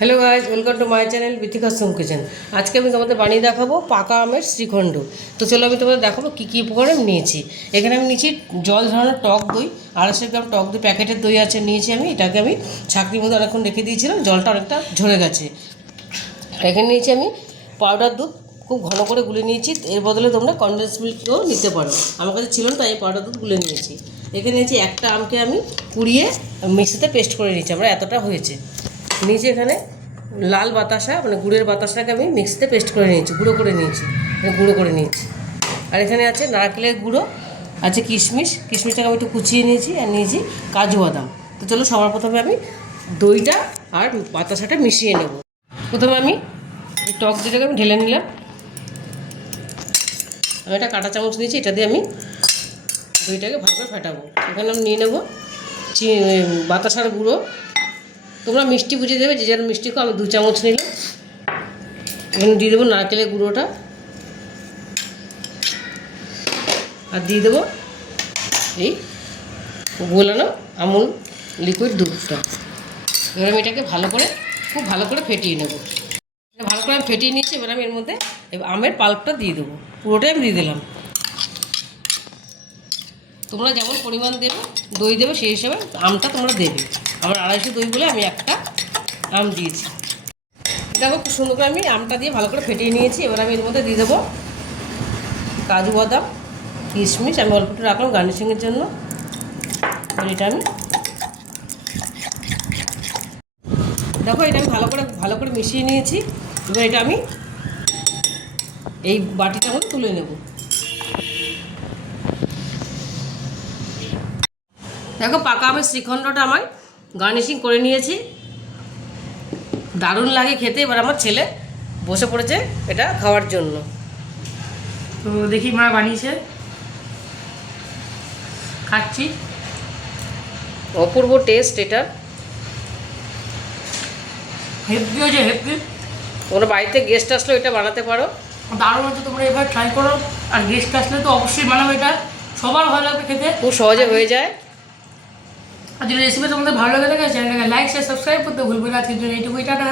Hello guys, welcome to my channel Bithika Som kitchen. আজকে আমি তোমাদের বানিয়ে দেখাবো পাকা আমের শ্রীখণ্ড। তো চলো আমি তোমাদের দেখাবো কী কী উপকরণ আমি নিয়েছি। এখানে আমি নিয়েছি জল ঝরানো টক দই, 250 গ্রাম টক দই প্যাকেটের দই আছে নিয়েছি আমি। এটাকে আমি ছাঁকনির মধ্যে অনেকক্ষণ রেখে দিয়েছিলাম, জলটা অনেকটা ঝরে গেছে। এখানে নিয়েছি আমি পাউডার দুধ, খুব ঘন করে গুলে নিয়েছি। এর বদলে তোমরা কনডেন্স মিল্কও নিতে পারো, আমার কাছে ছিল না তাই পাউডার দুধ গুলে নিয়েছি। এখানে নিয়েছি একটা আমকে আমি পুড়িয়ে মিক্সিতে পেস্ট করে নিয়েছি, আমরা এতটা হয়েছে। নিচে এখানে লাল বাতাসা মানে গুড়ের বাতাসাকে আমি মিক্সিতে পেস্ট করে নিয়েছি, গুঁড়ো করে নিয়েছি। আর এখানে আছে নারকেলের গুঁড়ো, আছে কিশমিশটাকে আমি একটু কুচিয়ে নিয়েছি, আর নিয়েছি কাজু বাদাম। তো চলো সবার প্রথমে আমি দইটা আর বাতাসাটা মিশিয়ে নেব। প্রথমে আমি এই টক দইটাকে আমি ঢেলে নিলাম। আমি একটা কাঁটা চামচ নিয়েছি, এটা দিয়ে আমি দইটাকে ভালো করে ফাটাবো। এখানে আমি নিয়ে নেবো বাতাসার গুঁড়ো, তোমরা মিষ্টি বুঝে দেবে, যে যার মিষ্টি খাও। আমি 2 চামচ নিলাম। এখানে দিয়ে দেবো নারকেলের গুঁড়োটা, আর দিয়ে দেবো এই গোলানো আমুল লিকুইড দুধটা। এবার আমি এটাকে খুব ভালো করে ফেটিয়ে নেব। ভালো করে আমি ফেটিয়ে নিয়েছি। এবার আমি এর মধ্যে আমের পাল্পটা দিয়ে দেবো, পুরোটাই আমি দিয়ে দিলাম। তোমরা যেমন পরিমাণ দেবে দই দেবে সেই হিসাবে আমটা তোমরা দেবে। আমার 250 দই বলে আমি একটা আম দিয়েছি। দেখো খুব সুন্দর করে আমি আমটা দিয়ে ভালো করে ফেটিয়ে নিয়েছি। এবার আমি এর মধ্যে দিয়ে দেবো কাজু বাদাম, কিশমিশ। আমি অল্প একটু রাখলাম গার্নিশিংয়ের জন্য। এবার এটা আমি দেখো এটা আমি ভালো করে মিশিয়ে নিয়েছি। এবার এটা আমি এই বাটিটার মধ্যে তুলে নেব। দেখো পাকা আমের শ্রীখণ্ডটা আমার গার্নিশিং করে নিয়েছি, দারুণ লাগে খেতে। এবার আমার ছেলে বসে পড়েছে এটা খাওয়ার জন্য। তো দেখি মা বানিয়েছে, খাচ্ছি। অপূর্ব টেস্ট এটা, হেভি হয়েছে, হেভি। তোমরা বাড়িতে গেস্ট আসলে এটা বানাতে পারো, দারুণ হচ্ছে। তোমরা এবার ট্রাই করো, আর গেস্ট আসলে তো অবশ্যই বানাবো। এটা সবার ভালো লাগবে খেতে, খুব সহজে হয়ে যায়। আর যদি রেসিপি তোমাদের ভালো লাগে থাকে চ্যানেলটাকে লাইক শেয়ার সাবস্ক্রাইব করতে ভুলবে না। আজকের জন্য এইটুকুই, টাটা।